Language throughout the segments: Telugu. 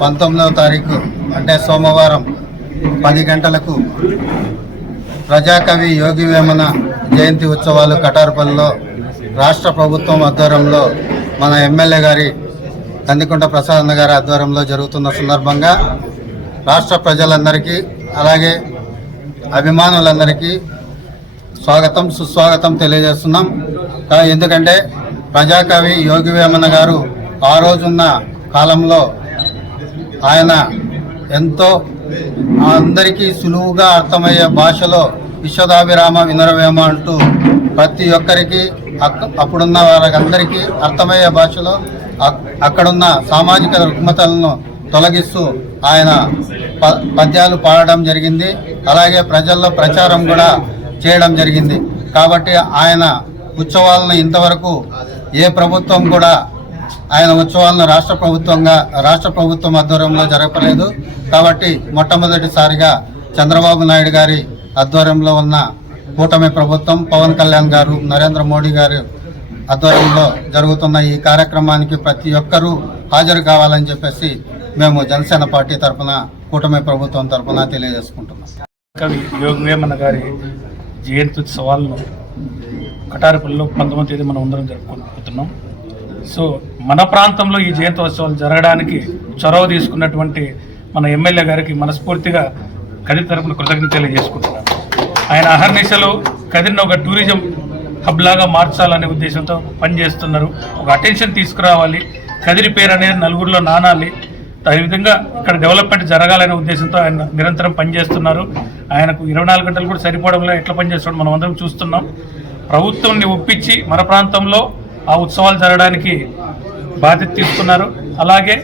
పంతొమ్మిదవ తారీఖు అంటే సోమవారం పది గంటలకు ప్రజాకవి యోగి వేమన జయంతి ఉత్సవాలు కటారుపల్లిలో రాష్ట్ర ప్రభుత్వం ఆధ్వర్యంలో మన ఎమ్మెల్యే గారి కందికుంట ప్రసాద్ అన్న గారి ఆధ్వర్యంలో జరుగుతున్న సందర్భంగా రాష్ట్ర ప్రజలందరికీ అలాగే అభిమానులందరికీ స్వాగతం సుస్వాగతం తెలియజేస్తున్నాం. ఎందుకంటే ప్రజాకవి యోగి వేమన గారు ఆ రోజున్న కాలంలో ఆయన ఎంతో అందరికీ సులువుగా అర్థమయ్యే భాషలో విశ్వదాభిరామ వినరవేమ అంటూ ప్రతి ఒక్కరికి అప్పుడున్న వారందరికీ అర్థమయ్యే భాషలో అక్కడున్న సామాజిక రుగ్మతలను తొలగిస్తూ ఆయన ప- పద్యాలు పాడడం జరిగింది. అలాగే ప్రజల్లో ప్రచారం కూడా చేయడం జరిగింది. కాబట్టి ఆయన ఉత్సవాలను ఇంతవరకు ఏ ప్రభుత్వం కూడా ఆయన ఉత్సవాలను రాష్ట్ర ప్రభుత్వంగా రాష్ట్ర ప్రభుత్వం ఆధ్వర్యంలో జరపలేదు. కాబట్టి మొట్టమొదటిసారిగా చంద్రబాబు నాయుడు గారి ఆధ్వర్యంలో ఉన్న కూటమి ప్రభుత్వం పవన్ కళ్యాణ్ గారు నరేంద్ర మోడీ గారు ఆధ్వర్యంలో జరుగుతున్న ఈ కార్యక్రమానికి ప్రతి ఒక్కరూ హాజరు కావాలని చెప్పేసి మేము జనసేన పార్టీ తరఫున కూటమి ప్రభుత్వం తరఫున తెలియజేసుకుంటున్నాం. కవి యోగవేమన్న గారి జయంతి ఉత్సవాలను కటారపల్లిలో పంతొమ్మిది తేదీ మనం అందరం జరుపుకుంటున్నాం. సో మన ప్రాంతంలో ఈ జయంతి ఉత్సవాలు జరగడానికి చొరవ తీసుకున్నటువంటి మన ఎమ్మెల్యే గారికి మనస్ఫూర్తిగా కదిరి తరపున కృతజ్ఞత తెలియజేసుకుంటున్నాను ఆయన అహర్నిశలు కదిరిన ఒక టూరిజం హబ్ లాగా మార్చాలనే ఉద్దేశంతో పనిచేస్తున్నారు. ఒక అటెన్షన్ తీసుకురావాలి. కదిరి పేరు అనేది నలుగురిలో నానాలి. అదేవిధంగా ఇక్కడ డెవలప్మెంట్ జరగాలనే ఉద్దేశంతో ఆయన నిరంతరం పనిచేస్తున్నారు. ఆయనకు ఇరవై నాలుగు గంటలు కూడా సరిపోవడంలో ఎట్లా పనిచేస్తాడు మనం అందరం చూస్తున్నాం. ప్రభుత్వాన్ని ఒప్పించి మన ప్రాంతంలో ఆ ఉత్సవాలు జరగడానికి బాధ్యత తీసుకున్నారు. అలాగే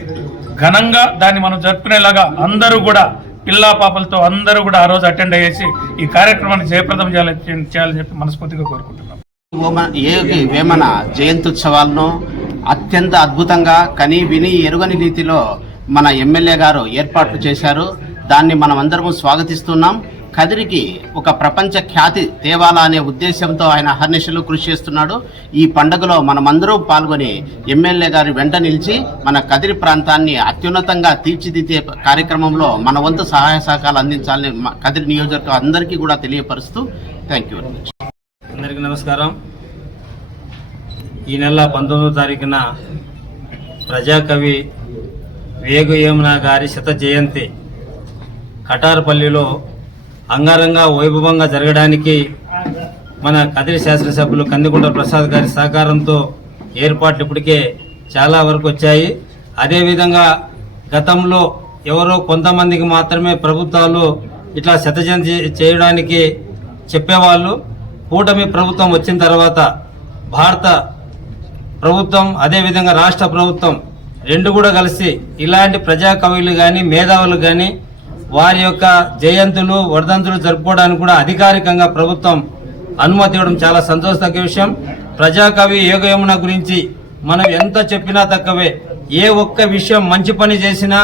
ఘనంగా దాన్ని మనం జరుపుకునేలాగా అందరూ కూడా పిల్లా పాపలతో అందరూ కూడా ఆ రోజు అటెండ్ అయ్యేసి ఈ కార్యక్రమాన్ని జయప్రదం చేయాలని చేయాలని చెప్పి మనస్ఫూర్తిగా కోరుకుంటున్నాం. యోగి వేమన జయంత్యుత్సవాలను అత్యంత అద్భుతంగా కని విని ఎరుగని రీతిలో మన ఎమ్మెల్యే గారు ఏర్పాట్లు చేశారు. దాన్ని మనం అందరము స్వాగతిస్తున్నాం. కదిరికి ఒక ప్రపంచ ఖ్యాతి తేవాలా అనే ఉద్దేశంతో ఆయన అహర్నిశలు కృషి చేస్తున్నాడు. ఈ పండుగలో మనమందరూ పాల్గొని ఎమ్మెల్యే గారి వెంట నిలిచి మన కదిరి ప్రాంతాన్ని అత్యున్నతంగా తీర్చిదిద్దే కార్యక్రమంలో మన వంతు సహాయ సహకారాలు అందించాలని కదిరి నియోజకవర్గం అందరికీ కూడా తెలియపరుస్తూ థ్యాంక్ యూ వెరీ మచ్ అందరికీ నమస్కారం. ఈ నెల పంతొమ్మిదో తారీఖున ప్రజాకవి వేగు యమున గారి శత జయంతి కటారపల్లిలో అంగారంగ వైభవంగా జరగడానికి మన కదిరి శాసనసభ్యులు కందికుంట ప్రసాద్ గారి సహకారంతో ఏర్పాట్లు ఇప్పటికే చాలా వరకు వచ్చాయి. అదేవిధంగా గతంలో ఎవరో కొంతమందికి మాత్రమే ప్రభుత్వాలు ఇట్లా శతజయంతి చేయడానికి చెప్పేవాళ్ళు. కూటమి ప్రభుత్వం వచ్చిన తర్వాత భారత ప్రభుత్వం అదేవిధంగా రాష్ట్ర ప్రభుత్వం రెండు కూడా కలిసి ఇలాంటి ప్రజా కవులు కానీ మేధావులు కానీ వారి యొక్క జయంతులు వర్ధంతులు జరుపుకోవడానికి కూడా అధికారికంగా ప్రభుత్వం అనుమతి ఇవ్వడం చాలా సంతోషదగ్గ విషయం. ప్రజాకవి యోగయమున గురించి మనం ఎంత చెప్పినా తక్కువే. ఏ ఒక్క విషయం మంచి పని చేసినా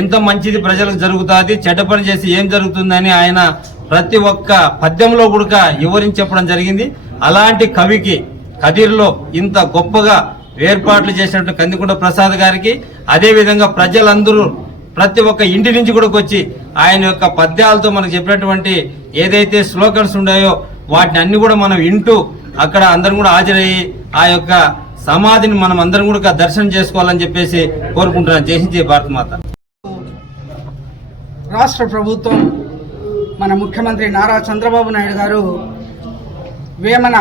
ఎంత మంచిది ప్రజలకు జరుగుతుంది చెడ్డ పని చేసి ఏం జరుగుతుందని ఆయన ప్రతి ఒక్క పద్యంలో కూడా వివరించి చెప్పడం జరిగింది. అలాంటి కవికి కదిర్లో ఇంత గొప్పగా ఏర్పాట్లు చేసినట్టు కందికుంట ప్రసాద్ గారికి అదే విధంగా ప్రజలందరూ ప్రతి ఒక్క ఇంటి నుంచి కూడా వచ్చి ఆయన యొక్క పద్యాలతో మనకు చెప్పినటువంటి ఏదైతే స్లోగన్స్ ఉన్నాయో వాటిని అన్ని కూడా మనం వింటూ అక్కడ అందరం కూడా హాజరయ్యి ఆ యొక్క సమాధిని మనం అందరం కూడా దర్శనం చేసుకోవాలని చెప్పేసి కోరుకుంటున్నాను. జయించి భారతమాత మాత. రాష్ట్ర ప్రభుత్వం మన ముఖ్యమంత్రి నారా చంద్రబాబు నాయుడు గారు వేమన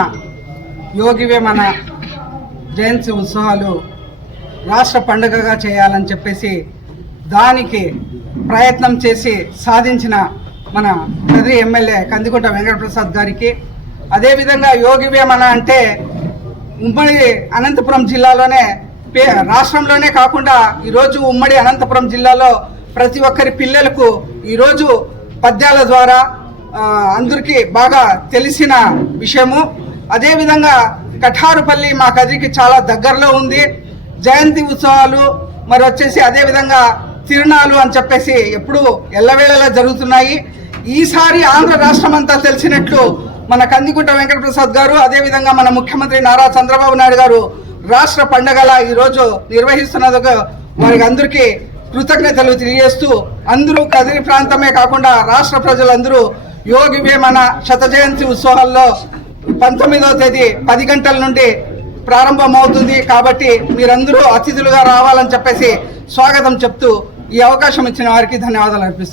యోగి వేమన జయంతి ఉత్సవాలు రాష్ట్ర పండుగగా చేయాలని చెప్పేసి దానికి ప్రయత్నం చేసి సాధించిన మన కదిరి ఎమ్మెల్యే కందికుంట వెంకటప్రసాద్ గారికి. అదేవిధంగా యోగి వేమన అంటే ఉమ్మడి అనంతపురం జిల్లాలోనే పే రాష్ట్రంలోనే కాకుండా ఈరోజు ఉమ్మడి అనంతపురం జిల్లాలో ప్రతి ఒక్కరి పిల్లలకు ఈరోజు పద్యాల ద్వారా అందరికీ బాగా తెలిసిన విషయము. అదేవిధంగా కఠారుపల్లి మా కదిరికి చాలా దగ్గరలో ఉంది. జయంతి ఉత్సవాలు మరి వచ్చేసి అదేవిధంగా తిరుణాలు అని చెప్పేసి ఎప్పుడు ఎల్లవేళలా జరుగుతున్నాయి. ఈసారి ఆంధ్ర రాష్ట్రం అంతా తెలిసినట్లు మన కందికుంట వెంకటప్రసాద్ గారు అదేవిధంగా మన ముఖ్యమంత్రి నారా చంద్రబాబు నాయుడు గారు రాష్ట్ర పండగల ఈరోజు నిర్వహిస్తున్నందుకు వారికి అందరికీ కృతజ్ఞతలు తెలియజేస్తూ అందరూ కదిరి ప్రాంతమే కాకుండా రాష్ట్ర ప్రజలందరూ యోగి వేమన శత జయంతి ఉత్సవాల్లో పంతొమ్మిదవ తేదీ పది గంటల నుండి ప్రారంభమవుతుంది. కాబట్టి మీరందరూ అతిథులుగా రావాలని చెప్పేసి స్వాగతం చెప్తూ ఈ అవకాశం ఇచ్చిన వారికి ధన్యవాదాలు అర్పిస్తున్నాను